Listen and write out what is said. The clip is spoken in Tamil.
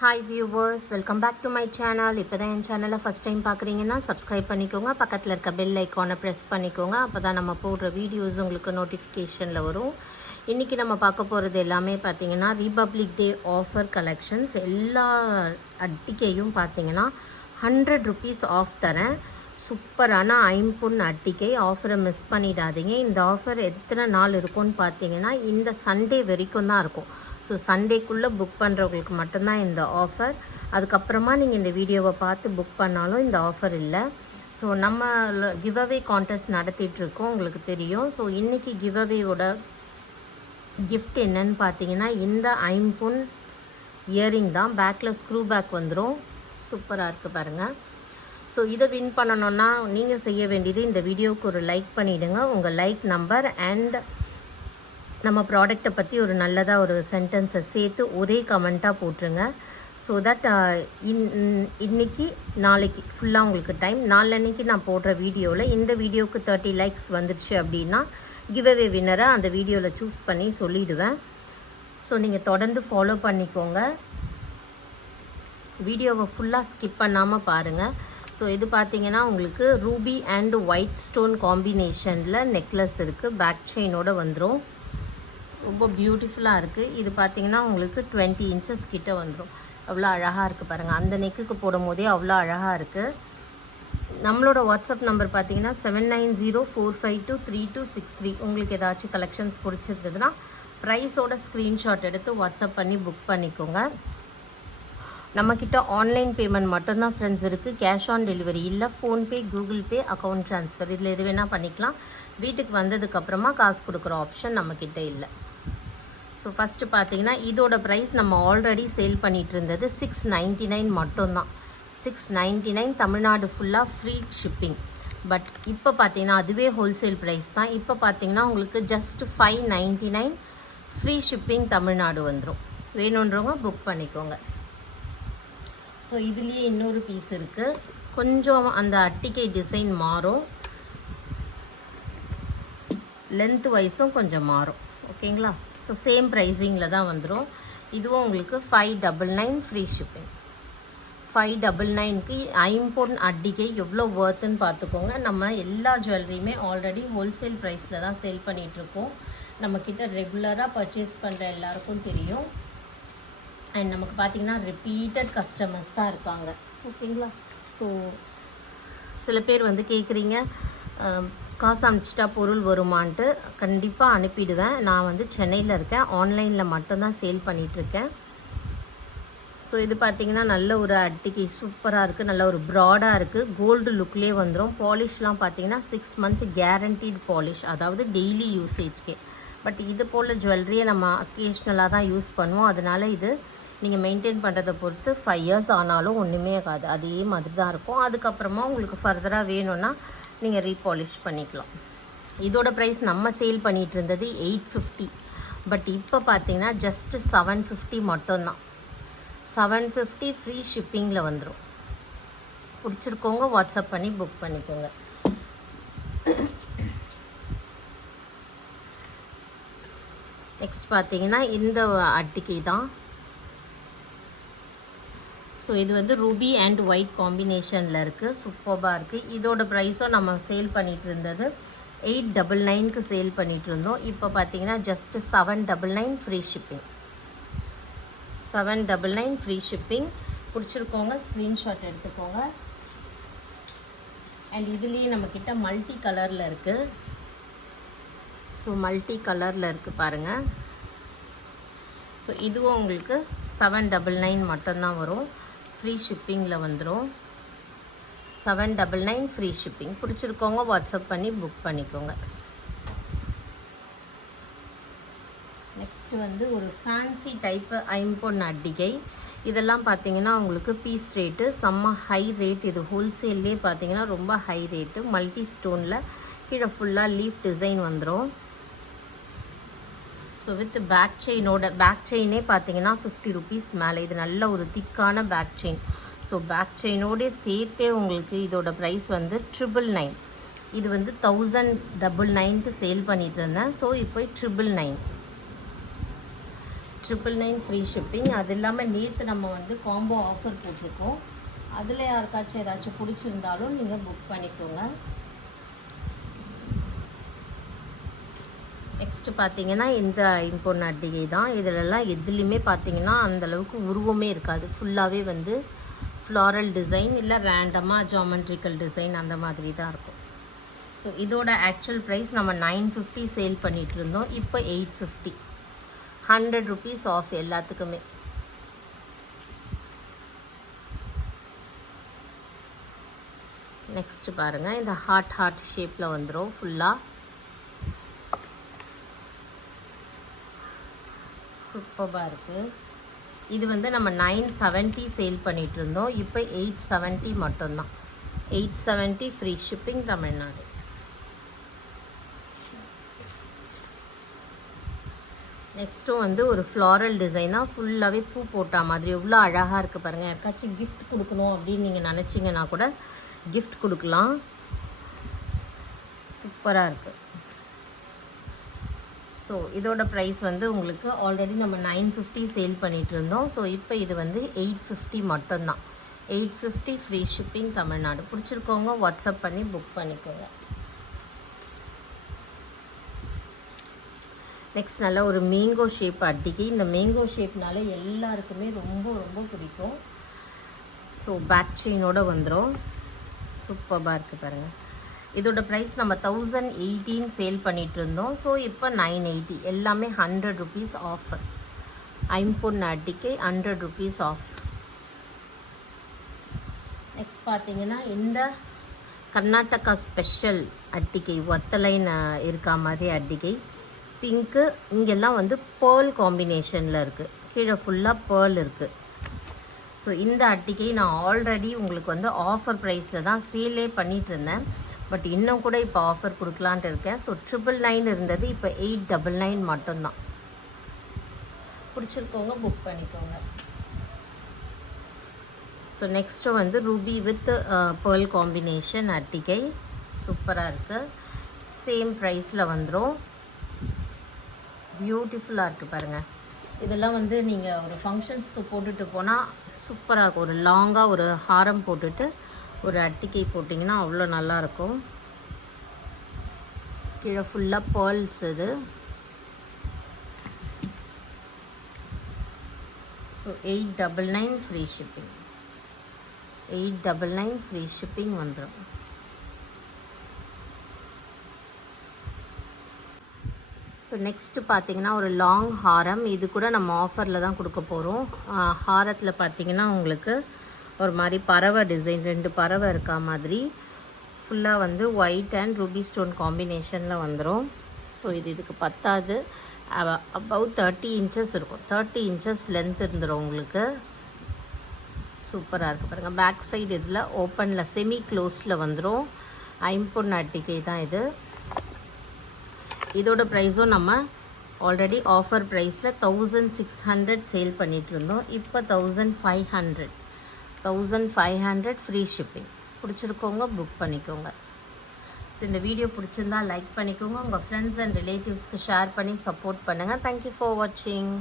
Hi viewers, welcome back to my channel. இப்போ தான் என் சேனலை ஃபஸ்ட் டைம் பார்க்குறீங்கன்னா சப்ஸ்கிரைப் பண்ணிக்கோங்க. பக்கத்தில் இருக்க பெல் ஐக்கானை ப்ரெஸ் பண்ணிக்கோங்க. அப்போ தான் நம்ம போடுற வீடியோஸ் உங்களுக்கு நோட்டிஃபிகேஷனில் வரும். இன்றைக்கி நம்ம பார்க்க போகிறது எல்லாமே பார்த்திங்கன்னா ரிபப்ளிக் டே ஆஃபர் கலெக்ஷன்ஸ். எல்லா அட்டிக்கையும் பார்த்திங்கன்னா 100 rupees ஆஃப் தரேன். சூப்பரான ஐம்பொன் அட்டிக்கை ஆஃபரை மிஸ் பண்ணிடாதீங்க. இந்த ஆஃபர் எத்தனை நாள் இருக்கும்னு பார்த்தீங்கன்னா இந்த சண்டே வரைக்கும் தான் இருக்கும். ஸோ சண்டேக்குள்ளே புக் பண்ணுறவங்களுக்கு மட்டும்தான் இந்த ஆஃபர். அதுக்கப்புறமா நீங்கள் இந்த வீடியோவை பார்த்து புக் பண்ணாலும் இந்த ஆஃபர் இல்லை. ஸோ நம்ம கிவ்அவே கான்டெஸ்ட் நடத்திட்டுருக்கோம், உங்களுக்கு தெரியும். ஸோ இன்றைக்கி கிவ்அவேயோட கிஃப்ட் என்னன்னு பார்த்தீங்கன்னா இந்த ஐம்பொன் இயரிங் தான். பேக்கில் ஸ்க்ரூ பேக் வந்துடும். சூப்பராக இருக்குது பாருங்கள். ஸோ இதை வின் பண்ணணுன்னா நீங்கள் செய்ய வேண்டியது இந்த வீடியோவுக்கு ஒரு லைக் பண்ணிவிடுங்க. உங்கள் லைக் நம்பர் அண்ட் நம்ம ப்ராடக்டை பற்றி ஒரு நல்லதாக ஒரு சென்டென்ஸை சேர்த்து ஒரே கமெண்ட்டாக போட்டுருங்க. ஸோ தட் இன்றைக்கி நாளைக்கு ஃபுல்லாக உங்களுக்கு டைம். நாளன்னைக்கு நான் போடுற வீடியோவில் இந்த வீடியோவுக்கு 30 லைக்ஸ் வந்துடுச்சு அப்படின்னா கிவ்அவே வின்னரை அந்த வீடியோவில் சூஸ் பண்ணி சொல்லிவிடுவேன். ஸோ நீங்கள் தொடர்ந்து ஃபாலோ பண்ணிக்கோங்க. வீடியோவை ஃபுல்லாக ஸ்கிப் பண்ணாமல் பாருங்கள். ஸோ இது பார்த்தீங்கன்னா உங்களுக்கு ரூபி அண்ட் ஒயிட் ஸ்டோன் காம்பினேஷனில் நெக்லஸ் இருக்குது. பேக் செயினோடு வந்துடும். ரொம்ப பியூட்டிஃபுல்லாக இருக்குது. இது பார்த்திங்கன்னா உங்களுக்கு 20 inches கிட்ட வந்துடும். அவ்வளோ அழகாக இருக்குது பாருங்கள். அந்த நெக்குக்கு போடும் போதே அவ்வளோ அழகாக இருக்குது. நம்மளோட வாட்ஸ்அப் நம்பர் பார்த்தீங்கன்னா 7904523263. உங்களுக்கு ஏதாச்சும் கலெக்ஷன்ஸ் பிடிச்சிருந்ததுன்னா ப்ரைஸோட ஸ்க்ரீன்ஷாட் எடுத்து வாட்ஸ்அப் பண்ணி புக் பண்ணிக்கோங்க. நம்மக்கிட்ட ஆன்லைன் பேமெண்ட் மட்டும்தான் ஃப்ரெண்ட்ஸ் இருக்குது. கேஷ் ஆன் டெலிவரி இல்லை. PhonePe, Google Pay, account transfer இதில் எது வேணால் பண்ணிக்கலாம். வீட்டுக்கு வந்ததுக்கப்புறமா காசு கொடுக்குற ஆப்ஷன் நம்மக்கிட்ட இல்லை. ஸோ ஃபஸ்ட்டு பார்த்தீங்கன்னா இதோட ப்ரைஸ் நம்ம ஆல்ரெடி சேல் பண்ணிகிட்டு இருந்தது 699 மட்டும்தான். 699 தமிழ்நாடு ஃபுல்லாக ஃப்ரீ ஷிப்பிங். பட் இப்போ பார்த்தீங்கன்னா அதுவே ஹோல்சேல் ப்ரைஸ் தான். இப்போ பார்த்தீங்கன்னா உங்களுக்கு ஜஸ்ட் 599 ஃப்ரீ ஷிப்பிங் தமிழ்நாடு வந்துடும். வேணுன்றவங்க புக் பண்ணிக்கோங்க. ஸோ இதுலேயே இன்னொரு பீஸ் இருக்குது. கொஞ்சம் அந்த அட்டிக்கை டிசைன் மாறும், லென்த் வைஸும் கொஞ்சம் மாறும். ஓகேங்களா? ஸோ சேம் ப்ரைஸிங்கில் தான் வந்துடும். இதுவும் உங்களுக்கு 599 ஃப்ரீ ஷிப்பிங். 599க்கு ஐம்பொன் அட்டிக்கை எவ்வளோ ஒர்த்துன்னு பார்த்துக்கோங்க. நம்ம எல்லா ஜுவல்லரியுமே ஆல்ரெடி ஹோல்சேல் ப்ரைஸில் தான் சேல் பண்ணிகிட்ருக்கோம். நம்மக்கிட்ட ரெகுலராக பர்ச்சேஸ் பண்ணுற எல்லாருக்கும் தெரியும். அண்ட் நமக்கு பார்த்திங்கன்னா ரிப்பீட்டட் கஸ்டமர்ஸ் தான் இருக்காங்க. ஓகேங்களா? ஸோ சில பேர் வந்து கேட்குறீங்க காசு அனுப்பிச்சிட்டா பொருள் வருமான்ட்டு. கண்டிப்பாக அனுப்பிடுவேன். நான் வந்து சென்னையில் இருக்கேன். ஆன்லைனில் மட்டும்தான் சேல் பண்ணிகிட்ருக்கேன். ஸோ இது பார்த்திங்கன்னா நல்ல ஒரு அட்டிக்கை சூப்பராக இருக்குது. நல்ல ஒரு ப்ராடாக இருக்குது. கோல்டு லுக்லேயே வந்துடும். பாலிஷ்லாம் பார்த்திங்கன்னா 6 month கேரண்டீட் பாலிஷ், அதாவது டெய்லி யூசேஜ்க்கே. பட் இது போல் ஜுவல்லரியை நம்ம அக்கேஷ்னலாக தான் யூஸ் பண்ணுவோம். அதனால் இது நீங்கள் மெயின்டைன் பண்ணுறதை பொறுத்து 5 years ஆனாலும் ஒன்றுமே ஆகாது. அதே மாதிரி தான் இருக்கும். அதுக்கப்புறமா உங்களுக்கு ஃபர்தராக வேணும்னா நீங்கள் ரீபாலிஷ் பண்ணிக்கலாம். இதோட ப்ரைஸ் நம்ம சேல் பண்ணிகிட்டு இருந்தது 850. பட் இப்போ பார்த்தீங்கன்னா ஜஸ்ட் 750 மட்டும்தான். 750 ஃப்ரீ ஷிப்பிங்கில் வந்துடும். பிடிச்சிருக்கோங்க வாட்ஸ்அப் பண்ணி புக் பண்ணிக்கோங்க. நெக்ஸ்ட் பார்த்தீங்கன்னா இந்த அட்டிக்கை தான். ஸோ இது வந்து ரூபி அண்ட் ஒயிட் காம்பினேஷனில் இருக்குது. சூப்பராக இருக்குது. இதோட ப்ரைஸும் நம்ம சேல் பண்ணிகிட்டு இருந்தது 899க்கு சேல் பண்ணிகிட்டு இருந்தோம். இப்போ பார்த்தீங்கன்னா just 799 free shipping. 799 free shipping. பிடிச்சிருக்கோங்க ஸ்க்ரீன்ஷாட் எடுத்துக்கோங்க. அண்ட் இதுலேயே நம்மக்கிட்ட மல்டி கலரில் இருக்குது. ஸோ மல்டி கலரில் இருக்குது பாருங்கள். ஸோ இதுவும் உங்களுக்கு 799 மட்டும்தான் வரும். ஃப்ரீ ஷிப்பிங்கில் வந்துடும். 799 ஃப்ரீ ஷிப்பிங். பிடிச்சிருக்கோங்க வாட்ஸ்அப் பண்ணி புக் பண்ணிக்கோங்க. நெக்ஸ்ட்டு வந்து ஒரு ஃபேன்சி டைப்பு ஐம்பொன் அட்டிகை. இதெல்லாம் பார்த்தீங்கன்னா உங்களுக்கு பீஸ் ரேட்டு செம்ம ஹை ரேட். இது ஹோல்சேல்லே பார்த்தீங்கன்னா ரொம்ப ஹை ரேட்டு. மல்டி ஸ்டோனில் கீழே ஃபுல்லாக லீஃப் டிசைன் வந்துடும். ஸோ வித் பேக் செயினோட, பேக் செயினே பார்த்தீங்கன்னா 50 rupees மேலே. இது நல்ல ஒரு திக்கான பேக் செயின். ஸோ பேக் செயினோடே சேர்த்தே உங்களுக்கு இதோட ப்ரைஸ் வந்து 999. இது வந்து 1099க்கு சேல் பண்ணிகிட்டு இருந்தேன். ஸோ இப்போ 999. 999 ஃப்ரீ ஷிப்பிங். அது இல்லாமல் நேற்று நம்ம வந்து காம்போ ஆஃபர் போட்டிருக்கோம். அதில் யாருக்காச்சும் ஏதாச்சும் பிடிச்சிருந்தாலும் நீங்கள் புக் பண்ணிக்கோங்க. நெக்ஸ்ட்டு பார்த்தீங்கன்னா இந்த ஐம்பொன் அட்டிகை தான். இதிலெல்லாம் எதுலேயுமே பார்த்தீங்கன்னா அந்தளவுக்கு உருவமே இருக்காது. ஃபுல்லாகவே வந்து ஃப்ளாரல் டிசைன் இல்லை ரேண்டமாக ஜாமெண்ட்ரிக்கல் டிசைன் அந்த மாதிரி தான் இருக்கும். ஸோ இதோட ஆக்சுவல் ப்ரைஸ் நம்ம 950 சேல் பண்ணிகிட்டு இருந்தோம். இப்போ 850, 100 rupees ஆஃப் எல்லாத்துக்குமே. நெக்ஸ்ட்டு பாருங்கள், இந்த ஹார்ட் ஷேப்பில் வந்துடும் ஃபுல்லாக. சூப்பராக இருக்குது. இது வந்து நம்ம 970 சேல் பண்ணிகிட்டு இருந்தோம். இப்போ 870 மட்டும்தான். 870 ஃப்ரீ ஷிப்பிங் தமிழ்நாடு. நெக்ஸ்ட்டும் வந்து ஒரு ஃப்ளாரல் டிசைனாக ஃபுல்லாகவே பூ போட்ட மாதிரி எவ்வளோ அழகாக இருக்குது பாருங்கள். யாருக்காச்சும் கிஃப்ட் கொடுக்கணும் அப்படின்னு நீங்கள் நினச்சிங்கன்னா கூட கிஃப்ட் கொடுக்கலாம். சூப்பராக இருக்குது. ஸோ இதோட ப்ரைஸ் வந்து உங்களுக்கு ஆல்ரெடி நம்ம 950 சேல் பண்ணிகிட்டு இருந்தோம். ஸோ இப்போ இது வந்து 850 மட்டும்தான். 850 ஃப்ரீ ஷிப்பிங் தமிழ்நாடு. பிடிச்சிருக்கவங்க வாட்ஸ்அப் பண்ணி புக் பண்ணிக்கோங்க. நெக்ஸ்ட் நல்ல ஒரு மேங்கோ ஷேப் அட்டிக்கு. இந்த மேங்கோ ஷேப்னால எல்லாருக்குமே ரொம்ப ரொம்ப பிடிக்கும். ஸோ பேக் செயினோடு வந்துடும். சூப்பராக இருக்குது பாருங்கள். இதோட ப்ரைஸ் நம்ம 1018 சேல் பண்ணிகிட்டு இருந்தோம். ஸோ இப்போ 980. எல்லாமே 100 rupees ஆஃபர். ஐம்பொன் அட்டிக்கு 100 rupees ஆஃப். நெக்ஸ்ட் பார்த்தீங்கன்னா இந்த கர்நாடகா ஸ்பெஷல் அட்டிகை, வத்தலைன் இருக்கா மாதிரி அட்டிகை. பிங்க்கு, இங்கெல்லாம் வந்து பேர்ல் காம்பினேஷனில் இருக்குது. கீழே ஃபுல்லாக பேர்ல் இருக்குது. ஸோ இந்த அட்டிகை நான் ஆல்ரெடி உங்களுக்கு வந்து ஆஃபர் ப்ரைஸில் தான் சேலே பண்ணிகிட்டு இருந்தேன். பட் இன்னும் கூட இப்போ ஆஃபர் கொடுக்கலான்ட்டு இருக்கேன். ஸோ 999 இருந்தது, இப்போ 899 மட்டும்தான். பிடிச்சிருக்கவங்க புக் பண்ணிக்கோங்க. ஸோ நெக்ஸ்ட்டு வந்து ரூபி வித் பேர்ல் காம்பினேஷன் அட்டிகை. சூப்பராக இருக்குது. சேம் ப்ரைஸில் வந்துடும். பியூட்டிஃபுல்லாக இருக்குது பாருங்கள். இதெல்லாம் வந்து நீங்கள் ஒரு ஃபங்க்ஷன்ஸ்க்கு போட்டுட்டு போனால் சூப்பராக இருக்கும். ஒரு லாங்காக ஒரு ஹாரம் போட்டுட்டு ஒரு அட்டிகை போட்டிங்கன்னா அவ்வளோ நல்லாயிருக்கும். கீழே ஃபுல்லாக பேர்ல்ஸ் இது. So 899 free shipping. 899 free shipping வந்துடும். ஸோ நெக்ஸ்ட்டு பார்த்தீங்கன்னா ஒரு லாங் ஹாரம். இது கூட நம்ம ஆஃபரில் தான் கொடுக்க போகிறோம். ஹாரத்தில் பார்த்தீங்கன்னா உங்களுக்கு ஒரு மாதிரி பறவை டிசைன், 2 பறவை இருக்கா மாதிரி ஃபுல்லாக வந்து ஒயிட் அண்ட் ரூபி ஸ்டோன் காம்பினேஷனில் வந்துடும். ஸோ இதுக்கு பத்தாது. அபவ் 30 inches இருக்கும். 30 inches லென்த் இருந்துடும் உங்களுக்கு. சூப்பராக இருக்குது பாருங்கள். பேக் சைடு இதில் ஓப்பனில் செமி க்ளோஸில் வந்துடும். ஐம்பொன் அட்டிகை தான் இது. இதோட ப்ரைஸும் நம்ம ஆல்ரெடி ஆஃபர் ப்ரைஸில் 1600 சேல் பண்ணிகிட்டு இருந்தோம். இப்போ 1500 ஃப்ரீ ஷிப்பிங். பிடிச்சிருக்கவங்க புக் பண்ணிக்கோங்க. ஸோ இந்த வீடியோ பிடிச்சிருந்தா லைக் பண்ணிக்கோங்க. உங்கள் ஃப்ரெண்ட்ஸ் அண்ட் ரிலேட்டிவ்ஸ்க்கு ஷேர் பண்ணி சப்போர்ட் பண்ணுங்கள். தேங்க்யூ ஃபார் வாட்சிங்.